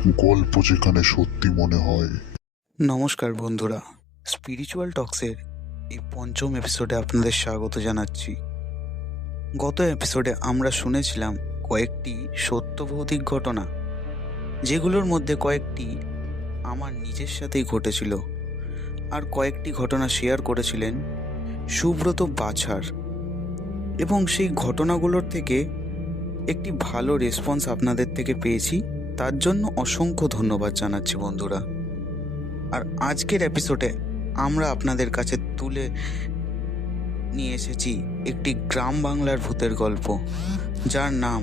গল্প যেখানে সত্যি মনে হয়। নমস্কার বন্ধুরা, স্পিরিচুয়াল টক্সের এই পঞ্চম এপিসোডে আপনাদের স্বাগত জানাচ্ছি। গত এপিসোডে আমরা শুনেছিলাম কয়েকটি সত্য ভৌতিক ঘটনা, যেগুলোর মধ্যে কয়েকটি আমার নিজের সাথেই ঘটেছিল, আর কয়েকটি ঘটনা শেয়ার করেছিলেন সুব্রত বাছার। এবং সেই ঘটনাগুলোর থেকে একটি ভালো রেসপন্স আপনাদের থেকে পেয়েছি, তার জন্য অসংখ্য ধন্যবাদ জানাচ্ছি বন্ধুরা। আর আজকের এপিসোডে আমরা আপনাদের কাছে তুলে নিয়ে এসেছি একটি গ্রাম বাংলার ভূতের গল্প, যার নাম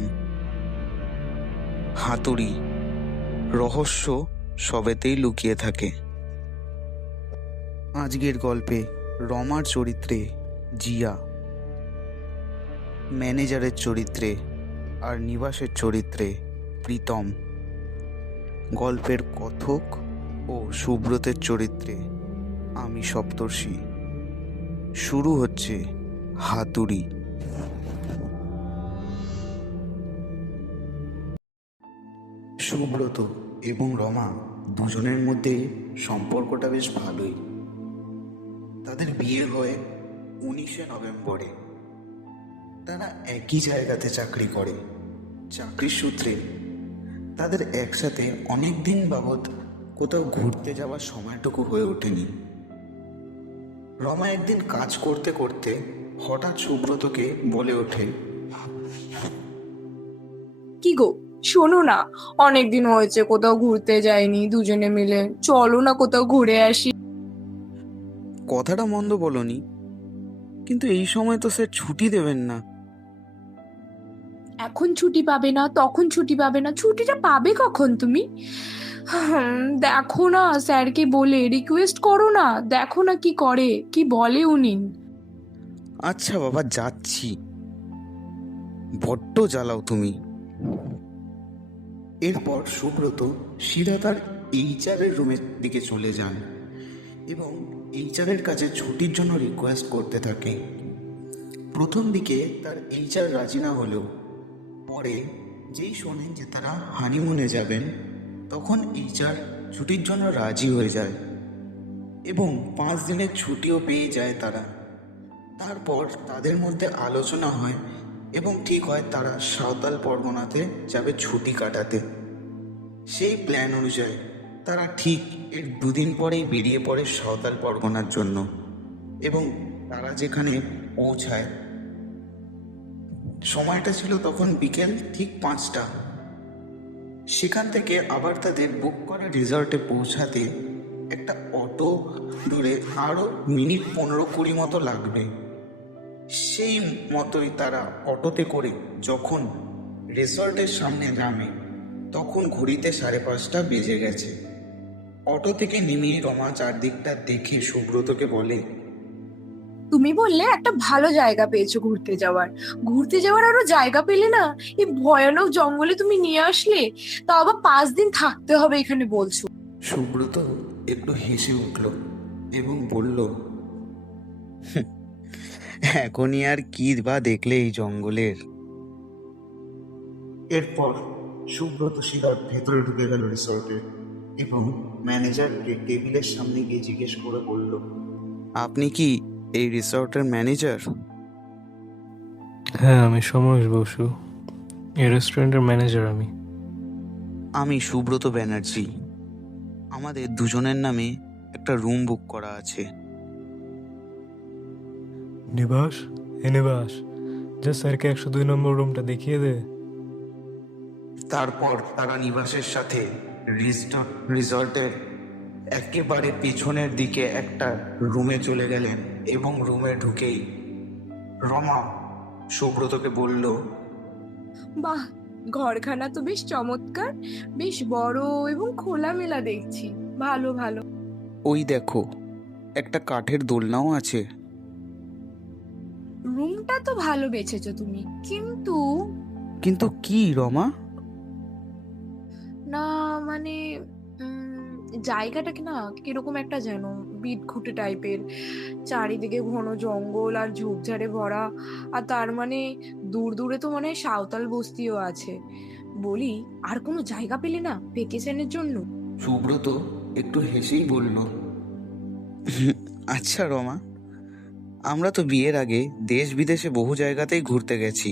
হাতুড়ি। রহস্য সবেতেই লুকিয়ে থাকে। আজকের গল্পে রমার চরিত্রে জিয়া, ম্যানেজারের চরিত্রে আর নিবাসের চরিত্রে প্রীতম, গল্পের কথক ও সুব্রতের চরিত্রে আমি সপ্তর্ষি। শুরু হচ্ছে হাতুড়ি। সুব্রত এবং রমা দুজনের মধ্যে সম্পর্কটা বেশ ভালোই। তাদের বিয়ে হয় 19শে নভেম্বরে। তারা একই জায়গাতে চাকরি করে। চাকরির সূত্রে তাদের একসাথে অনেক দিন বাবদ কোথাও ঘুরতে যাওয়ার সময়টুকু হয়ে ওঠেনি। রমা একদিন কাজ করতে করতে হঠাৎ সুব্রতকে বলে ওঠে, কি গো, শোনো না, অনেকদিন হয়েছে কোথাও ঘুরতে যাইনি দুজনে মিলে, চলো না কোথাও ঘুরে আসি। কথাটা মন্দ বলনি, কিন্তু এই সময় তো স্যার ছুটি দেবেন না। এখন ছুটি পাবে না, তখন ছুটি পাবে না, ছুটিটা পাবে কখন তুমি? দেখো না, স্যারকে বলে রিকোয়েস্ট করো না, দেখো না কি করে, কি বলে উনি। আচ্ছা বাবা, যাচ্ছি। বড্ড জ্বালাও তুমি। এরপর সুব্রত সিধা তার এইচআরের রুমের দিকে চলে যান এবং এইচআরের কাছে ছুটির জন্য রিকোয়েস্ট করতে থাকে। প্রথম দিকে তার এইচআর রাজি না হলেও পরে যেই শোনেন যে তারা হানিমুনে যাবেন, তখন এইচআর ছুটির জন্য রাজি হয়ে যায় এবং 5 দিনের ছুটিও পেয়ে যায় তারা। তারপর তাদের মধ্যে আলোচনা হয় এবং ঠিক হয় তারা সাঁওতাল পরগনাতে যাবে ছুটি কাটাতে। সেই প্ল্যান অনুযায়ী তারা ঠিক এর 2 দিন পরেই বেরিয়ে পড়ে সাঁওতাল পরগনার জন্য। এবং তারা যেখানে পৌঁছায়, সময়টা ছিল তখন বিকেল ঠিক 5টা। সেখান থেকে আবার তাদের বুক করা রিসর্টে পৌঁছাতে একটা অটো ধরে আরও মিনিট 15-20 মতো লাগবে। সেই মতোই তারা অটোতে করে যখন রিসর্টের সামনে নামে, তখন ঘড়িতে 5:30 বেজে গেছে। অটো থেকে নেমে রমা চারদিকটা দেখে সুব্রতকে বলে, তুমি বললে একটা ভালো জায়গা পেয়েছো ঘুরতে যাওয়ার আরো জায়গা পেলে না, এই ভয়ানক জঙ্গলে তুমি নিয়ে আসলে, তাও আবার 5 দিন থাকতে হবে এখানে বলছো। সুব্রত একটু হেসে উঠল এবং বলল, এখনই আর কি বা দেখলে এই জঙ্গলের। এরপর সুব্রত সিধা ভেতরে ঢুকে গেল রিসর্টে এবং ম্যানেজারকে টেবিলের সামনে গিয়ে জিজ্ঞেস করে বলল, আপনি কি এই রিসর্টের ম্যানেজার? হ্যাঁ, আমি সমরেশ বসু, এই রেস্টুরেন্টের ম্যানেজার। আমি সুব্রত ব্যানার্জি। আমাদের দুজনের নামে একটা রুম বুক করা আছে। নিবাস, নিবাস, যা স্যারকে 102 নম্বর রুমটা দেখিয়ে দে। তারপর তারা নিবাসের সাথে রিসর্টের একেবারে পিছনের দিকে একটা রুমে চলে গেলেন এবং রুমে ঢুকেই রমা সুব্রতকে বলল, বাহ, ঘরখানা তো বেশ চমৎকার, বেশ বড় এবং খোলামেলা দেখছি, ভালো ভালো। ওই দেখো, একটা কাঠের দোলনাও আছে। রুমটা তো ভালো বেছেছো তুমি, কিন্তু কিন্তু কি রমা? না মানে জায়গাটা কি না কিরকম একটা যেন বিটঘুটে টাইপের, চারিদিকে ঘন জঙ্গল আর ঝোপঝাড়ে ভরা, আর তার মানে দূর দূরে তো মানে সাঁওতাল বস্তিও আছে, বলি, আর কোনো জায়গা পেলে না ভেকেশনের জন্য? সুব্রত একটু হেসেই বলল, আচ্ছা রমা, আমরা তো বিয়ের আগে দেশ বিদেশে বহু জায়গাতেই ঘুরতে গেছি,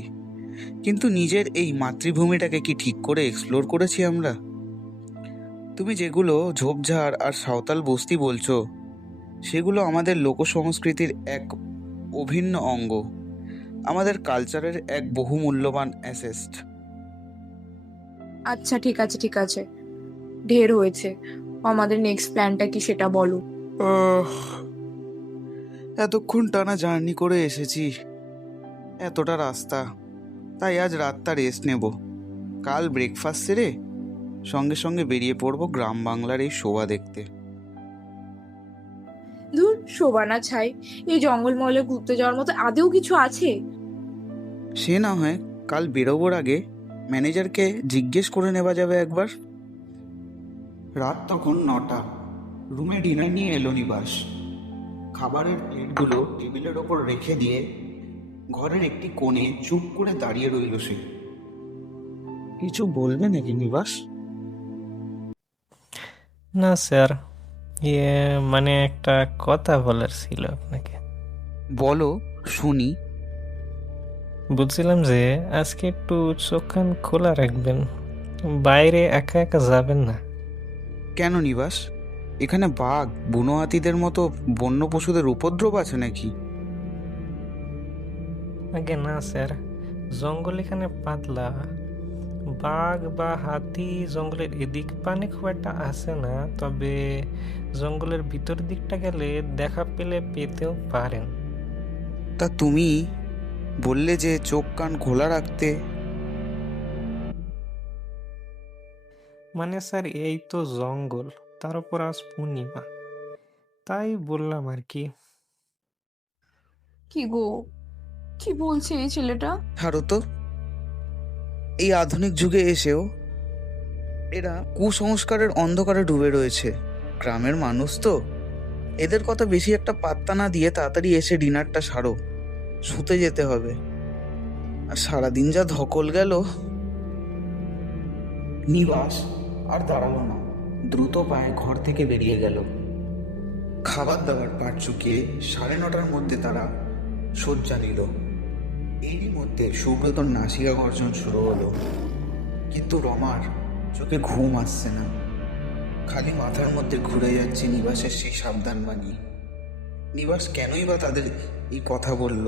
কিন্তু নিজের এই মাতৃভূমিটাকে কি ঠিক করে এক্সপ্লোর করেছি আমরা? তুমি যেগুলো ঝোপঝাড় আর সাঁওতাল বস্তি বলছো, সেগুলো আমাদের লোক সংস্কৃতির এক অভিন্ন অঙ্গ, আমাদের কালচারের এক বহুমূল্যবান অ্যাসেট। আচ্ছা ঠিক আছে ঠিক আছে, ঢের হয়েছে। আমাদের নেক্সট প্ল্যানটা কি সেটা বলো। এতক্ষণ টানা জার্নি করে এসেছি, এতটা রাস্তা, তাই আজ রাতটা রেস্ট নেব। কাল ব্রেকফাস্ট সেরে সঙ্গে সঙ্গে বেরিয়ে পড়বো গ্রাম বাংলার এই শোভা দেখতে। ধুর, শোবানা ছাই, এই জঙ্গলমহলে ঘুরতে যাওয়ার মতো আদেও কিছু আছে? সে না হয় কাল বেরোবার আগে ম্যানেজারকে জিজ্ঞেস করে নেওয়া যাবে একবার। রাত তখন 9টা। রুমে ডিনার নিয়ে এলো নিবাস। খাবারের প্লেটগুলো টেবিলের ওপর রেখে দিয়ে ঘরের একটি কোণে চুপ করে দাঁড়িয়ে রইল সে। কিছু বলবে নাকি নিবাস? না স্যার, মানে একটা কথা বলার ছিল আপনাকে। বলো, শুনি। বলছিলাম যে আজকে একটু চোখ কান খোলা রাখবেন, বাইরে একা একা যাবেন না। কেন নিবাস, এখানে বাঘ, বুনো হাতিদের মতো বন্য পশুদের উপদ্রব আছে নাকি? আগে না স্যার, জঙ্গল এখানে পাতলা, বাঘ বা হাতি জঙ্গলের এদিক পানে খুব একটা আসে না, তবে জঙ্গলের ভিতর দিকটা গেলে দেখা পেতেও পারেন। তা তুমি বললে যে চোখ কান খোলা রাখতে। মানে স্যার, এই তো জঙ্গল, তার উপর আজ পূর্ণিমা, তাই বললাম আর কি। কি গো, কি বলছে এই ছেলেটা? ছাড়ো তো, এই আধুনিক যুগে এসেও এরা কুসংস্কারের অন্ধকারে ডুবে রয়েছে। গ্রামের মানুষ তো, এদের কথা বেশি একটা পাত্তা না দিয়ে তাড়াতাড়ি এসে ডিনারটা সারো, শুতে যেতে হবে। আর সারাদিন যা ধকল গেল। নিবাস আর দাঁড়ালো না, দ্রুত পায়ে ঘর থেকে বেরিয়ে গেল। খাবার দাবার পাট চুকিয়ে 9:30টার মধ্যে তারা শয্যা নিল। এরই মধ্যে সুব্রতর নাসিকা গর্জন শুরু হলো, কিন্তু রমার চোখে ঘুম আসছে না। খালি মাথার মধ্যে ঘুরে যাচ্ছে নিবাসের সেই সাবধানবাণী। নিবাস কেনই বা তাদের এই কথা বলল?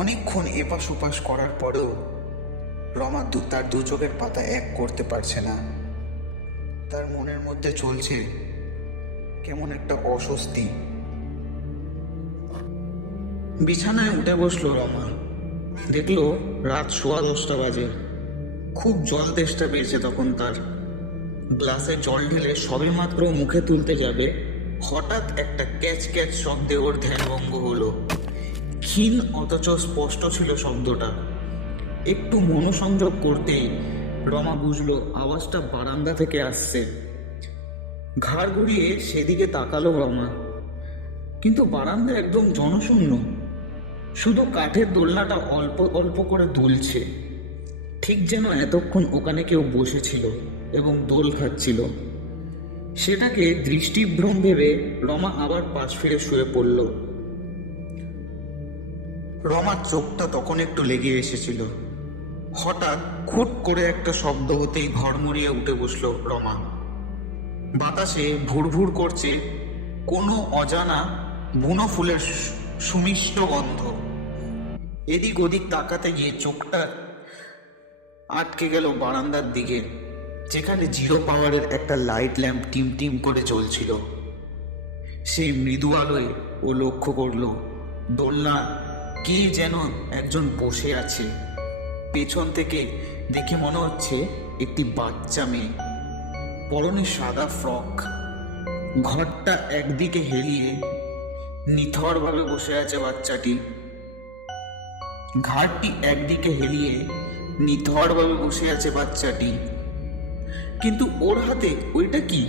অনেকক্ষণ এপাশ ওপাশ করার পরেও রমা তার দু চোখের পাতা এক করতে পারছে না। তার মনের মধ্যে চলছে কেমন একটা অস্বস্তি। বিছানায় উঠে বসলো রমা। দেখলো রাত 10:15 বাজে। খুব জল তেষ্টা পেয়েছে তখন তার। গ্লাসে জল ঢেলে সবেমাত্র মুখে তুলতে যাবে, হঠাৎ একটা ক্যাচ ক্যাচ শব্দে ওর ধ্যানভঙ্গ হলো। ক্ষীণ অথচ স্পষ্ট ছিল শব্দটা। একটু মনোসংযোগ করতেই রমা বুঝলো আওয়াজটা বারান্দা থেকে আসছে। ঘাড় ঘুরিয়ে সেদিকে তাকালো রমা, কিন্তু বারান্দা একদম জনশূন্য। শুধু কাঠের দোলনাটা অল্প অল্প করে দুলছে, ঠিক যেন এতক্ষণ ওখানে কেউ বসেছিল এবং দোল খাচ্ছিল। সেটাকে দৃষ্টিভ্রম ভেবে রমা আবার পাশ ফিরে শুয়ে পড়ল। রমার চোখটা তখন একটু লেগে এসেছিল। হঠাৎ খুট করে একটা শব্দ হতেই ঘড়মড়িয়ে উঠে বসল রমা। বাতাসে ভুরভুর করছে কোনো অজানা বুনো ফুলের সুমিষ্ট গন্ধ। এদিক ওদিক তাকাতে গিয়ে চোখটা আটকে গেল বারান্দার দিকে, যেখানে 0 পাওয়ারের একটা লাইট ল্যাম্প টিম টিম করে চলছিল। সেই মৃদু আলোয় ও লক্ষ্য করল দোলনা কে যেন একজন বসে আছে। পেছন থেকে দেখে মনে হচ্ছে একটি বাচ্চা মেয়ে, পরনে সাদা ফ্রক। ঘরটা একদিকে হেলিয়ে নিথরভাবে বসে আছে বাচ্চাটি। ঘাড়টি একদিকে হেলিয়ে নিথরভাবে বসে আছে বাচ্চাটি। কিন্তু ওর হাতে ওইটা কি?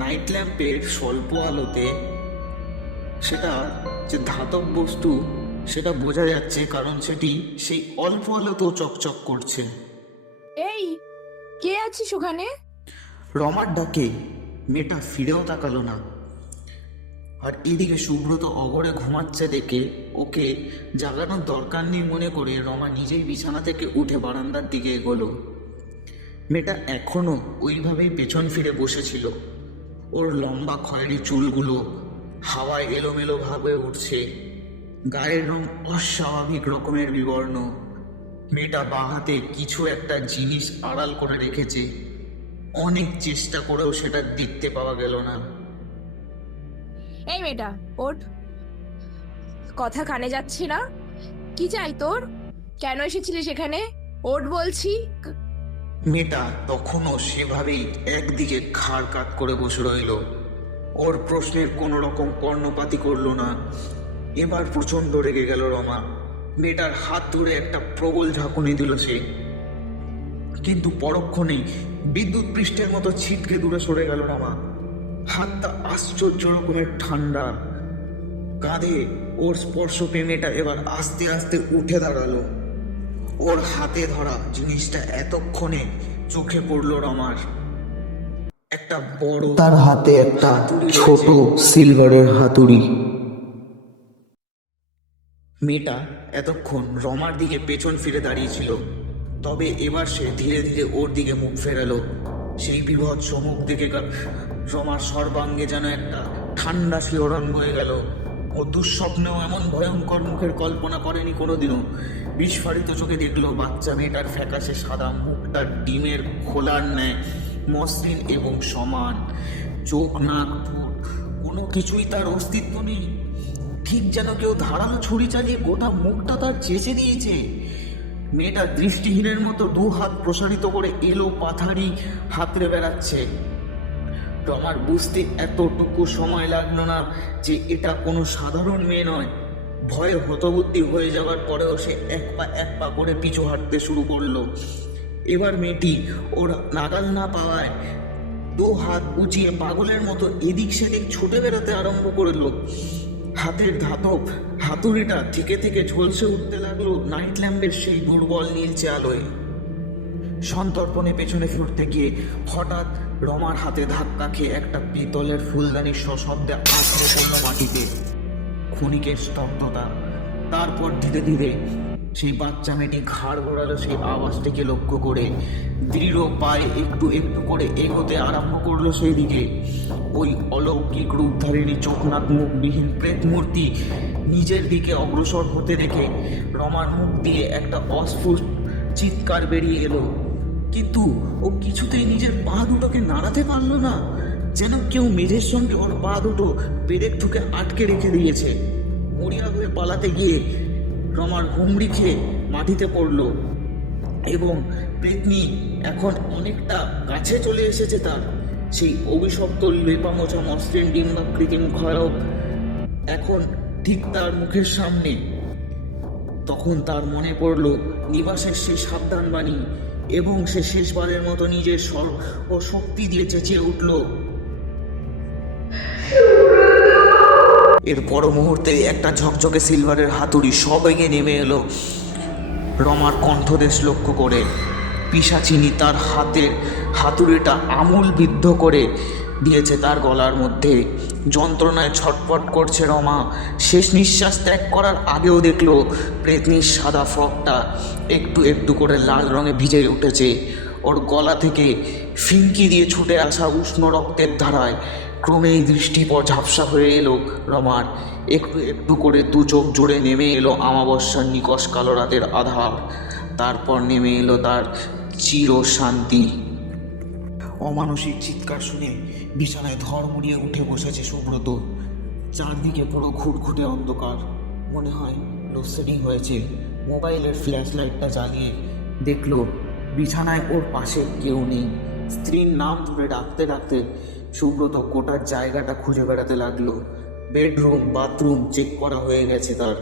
নাইট ল্যাম্পের স্বল্প আলোতে সেটা যে ধাতব বস্তু সেটা বোঝা যাচ্ছে, কারণ সেটি সেই অল্প আলোতেও চকচক করছে। এই, কে আছিস ওখানে? রমার ডাকে মেয়েটা ফিরেও তাকালো না। আর এদিকে সুব্রত অগরে ঘুমাচ্ছে দেখে ওকে জাগানোর দরকার নেই মনে করে রমা নিজেই বিছানা থেকে উঠে বারান্দার দিকে এগোলো। মেয়েটা এখনো ওইভাবেই পেছন ফিরে বসেছিল। ওর লম্বা খয়েরি চুলগুলো হাওয়ায় এলোমেলো ভাবে উঠছে, গায়ের রং অস্বাভাবিক রকমের বিবর্ণ। মেয়েটা বাঁ হাতে কিছু একটা জিনিস আড়াল করে রেখেছে, অনেক চেষ্টা করেও সেটা দেখতে পাওয়া গেল না। এই মেয়েটা, ওঠ। কথা কানে যাচ্ছে না? কি চাই তোর? কেন এসেছিলিস এখানে? ওঠ বলছি। মেয়েটা তখনও সেভাবেই একদিকে ঘাড় কাত করে বসে রইল। ওর প্রশ্নের কোনো রকম কর্ণপাতই করলো না। এবার প্রচণ্ড রেগে গেল রমা। মেয়েটার হাত ধরে একটা প্রবল ঝাঁকুনি দিল সে, কিন্তু পরক্ষণেই বিদ্যুৎ পৃষ্ঠের মতো ছিটকে দূরে সরে গেল রমা। হাতটা আশ্চর্য রকমের ঠান্ডা। কাঁধে ওর স্পর্শ পেয়ে মেয়েটা এবার আস্তে আস্তে উঠে দাঁড়ালো। ওর হাতে ধরা জিনিসটা এতক্ষণে চোখে পড়লো রমার। একটা বড়, তার হাতে একটা ছোট সিলভারের হাতুড়ি। মেয়েটা এতক্ষণ রমার দিকে পেছন ফিরে দাঁড়িয়েছিল, তবে এবার সে ধীরে ধীরে ওর দিকে মুখ ফেরালো। সেই বিভৎস মুখ দেখে রমার সর্বাঙ্গে যেন একটা ঠান্ডা শিহরণ বয়ে গেল। ও দুঃস্বপ্নেও এমন ভয়ঙ্কর মুখের কল্পনা করেনি কোনোদিনও। বিস্ফারিত চোখে দেখলো বাচ্চা মেয়েটার ফ্যাকাশে সাদা মুখটা ডিমের খোলার ন্যায় মসৃণ এবং সমান। চোখ, নাক, ঠোঁট কোনো কিছুই তার অস্তিত্ব নেই। ঠিক যেন কেউ ধারালো ছুরি চালিয়ে গোটা মুখটা তার চেঁচে দিয়েছে। মেয়েটা দৃষ্টিহীনের মতো দু হাত প্রসারিত করে এলো পাথারি হাতড়ে বেড়াচ্ছে। রমার বুঝতে এতটুকু সময় লাগলো না যে এটা কোনো সাধারণ মেয়ে নয়। ভয়ে হতবুদ্ধি হয়ে যাওয়ার পরেও সে এক পা করে পিছু হাঁটতে শুরু করলো। এবার মেয়েটি ওর নাগাল না পাওয়ায় দু হাত উঁচিয়ে পাগলের মতো এদিক সেদিক ছুটে বেড়াতে আরম্ভ করলো। হাতের ধাতব হাতুড়িটা থেকে থেকে ঝলসে উঠতে লাগলো নাইট ল্যাম্পের সেই দুর্বল নীলচে আলোয়। সন্তর্পণে পেছনে ফিরতে গিয়ে হঠাৎ রমার হাতে ধাক্কা খেয়ে একটা পিতলের ফুলদানি সশব্দে আছড়ে পড়ল মাটিতে। ক্ষণিকের স্তব্ধতা, তারপর ধীরে ধীরে সেই বাচ্চা মেয়েটি ঘাড় ঘোরালো সেই আওয়াজটিকে লক্ষ্য করে। দৃঢ় পায়ে একটু একটু করে এগোতে আরম্ভ করলো সেই দিকে। ওই অলৌকিক রূপধারিণী চোখ নাক মুখবিহীন প্রেত মূর্তি নিজের দিকে অগ্রসর হতে দেখে রমার মুখ দিয়ে একটা অস্ফুট চিৎকার বেরিয়ে এলো। কিন্তু ও কিছুতেই নিজের পা দুটোকে নাড়াতে পারলো না, যেন কেউ মেঝের সঙ্গে ওর পা দুটো পেরেক ঠুকে আটকে রেখে দিয়েছে। মরিয়া হয়ে পালাতে গিয়ে রমার হুমড়ি খেয়ে মাটিতে পড়লো এবং পেতনি এখন অনেকটা কাছে চলে এসেছে তার। সেই অভিশপ্ত লেপামোচা মসৃণ ডিম্বাকৃতি মুখারব এখন ঠিক তার মুখের সামনে। তখন তার মনে পড়ল নিবাসের সেই সাবধান বাণী এবং সে শেষবারের মতো নিজের স্বর ও শক্তি দিয়ে চেঁচিয়ে উঠল। এর পর মুহূর্তে একটা ঝকঝকে সিলভারের হাতুড়ি সবেগে নেমে এলো রমার কণ্ঠদেশ লক্ষ্য করে। পিশাচিনী তার হাতের হাতুড়িটা আমূল বিদ্ধ করে দিয়েছে তার গলার মধ্যে। যন্ত্রণায় ছটফট করছে রমা। শেষ নিঃশ্বাস ত্যাগ করার আগেও দেখলো প্রেতনির সাদা ফ্রকটা একটু একটু করে লাল রঙে ভিজে উঠেছে। ওর গলা থেকে ফিনকি দিয়ে ছুটে আসা উষ্ণ রক্তের ধারায় ক্রমেই দৃষ্টিপর ঝাপসা হয়ে এলো রমার। একটু একটু করে দু চোখ জুড়ে নেমে এলো আমাবস্যার নিকষ কালো রাতের আধার। তারপর নেমে এলো তার চির শান্তি। অমানসিক চিৎকার শুনে বিছানায় ধর মুড়িয়ে উঠে বসেছে সুব্রত। চারদিকে পুরো ঘুটঘুটে অন্ধকার, মনে হয় লোডশেডিং হয়েছে। মোবাইলের ফ্ল্যাশ লাইটটা জ্বালিয়ে দেখলো বিছানায় ওর পাশে কেউ নেই। স্ত্রীর নাম ধরে ডাকতে ডাকতে সুব্রত গোটার জায়গাটা খুঁজে বেড়াতে লাগলো। বেডরুম, বাথরুম চেক করা হয়ে গেছে তার।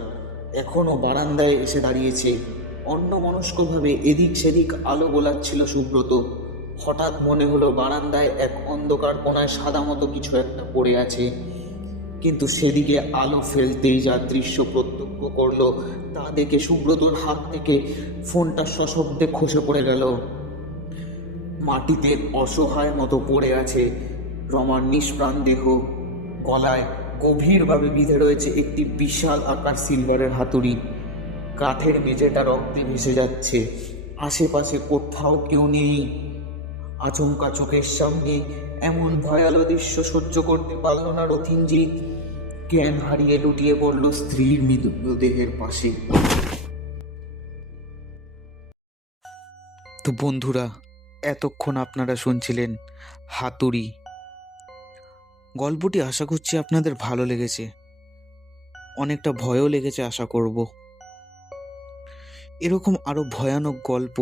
এখনও বারান্দায় এসে দাঁড়িয়েছে। অন্যমনস্কভাবে এদিক সেদিক আলো গোলাচ্ছিল সুব্রত। হঠাৎ মনে হলো বারান্দায় এক অন্ধকার কোণায় সাদা মতো কিছু একটা পড়ে আছে, কিন্তু সেদিকে আলো ফেলতেই যা দৃশ্য প্রত্যক্ষ সতর্ক করলো, তা দেখে সুব্রতর হাত থেকে ফোনটা সশব্দে খসে পড়ে গেল। মাটিতে অসহায় মতো পড়ে আছে রমার নিষ্প্রাণ দেহ। গলায় গভীরভাবে বিঁধে রয়েছে একটি বিশাল আকার সিলভারের হাতুড়ি। কাঠের মেঝেটা রক্তে ভেসে যাচ্ছে। আশেপাশে কোথাও কেউ নেই। আচমকা চোখের সামনে এমন ভয়ালো দৃশ্য সহ্য করতে পারল না রথিনজিৎ। জ্ঞান হারিয়ে লুটিয়ে পড়ল স্ত্রীর মৃতদেহের পাশে। তো বন্ধুরা, এতক্ষণ আপনারা শুনছিলেন হাতুড়ি। গল্পটি আশা করছি আপনাদের ভালো লেগেছে, অনেকটা ভয়ও লেগেছে আশা করব। এরকম আরও ভয়ানক গল্প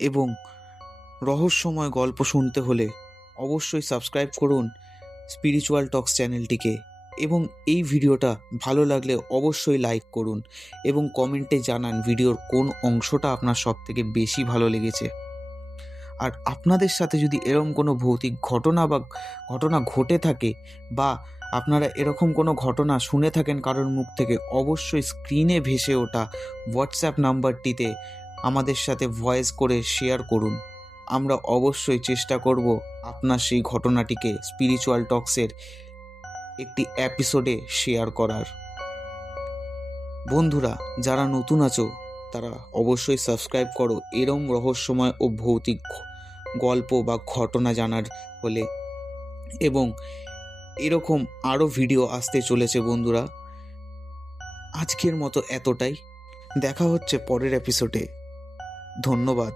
এবং রহস্যময় গল্প শুনতে হলে অবশ্যই সাবস্ক্রাইব করুন স্পিরিচুয়াল টক্স চ্যানেলটিকে, এবং এই ভিডিওটা ভালো লাগলে অবশ্যই লাইক করুন এবং কমেন্টে জানান ভিডিওর কোন অংশটা আপনার সবথেকে বেশি ভালো লেগেছে। আর আপনাদের সাথে যদি এরকম কোনো ভৌতিক ঘটনা ঘটে থাকে, বা আপনারা এরকম কোনো ঘটনা শুনে থাকেন কারোর মুখ থেকে, অবশ্যই স্ক্রিনে ভেসে ওঠা হোয়াটসঅ্যাপ নাম্বারটিতে আমাদের সাথে ভয়েস করে শেয়ার করুন। আমরা অবশ্যই চেষ্টা করব আপনার সেই ঘটনাটিকে স্পিরিচুয়াল টক্সের একটি এপিসোডে শেয়ার করার। বন্ধুরা, যারা নতুন আছো তারা অবশ্যই সাবস্ক্রাইব করো এরম রহস্যময় ও ভৌতিক গল্প বা ঘটনা জানার হলে। এবং এরকম আরও ভিডিও আসতে চলেছে বন্ধুরা। আজকের মতো এতটাই, দেখা হচ্ছে পরের এপিসোডে। ধন্যবাদ।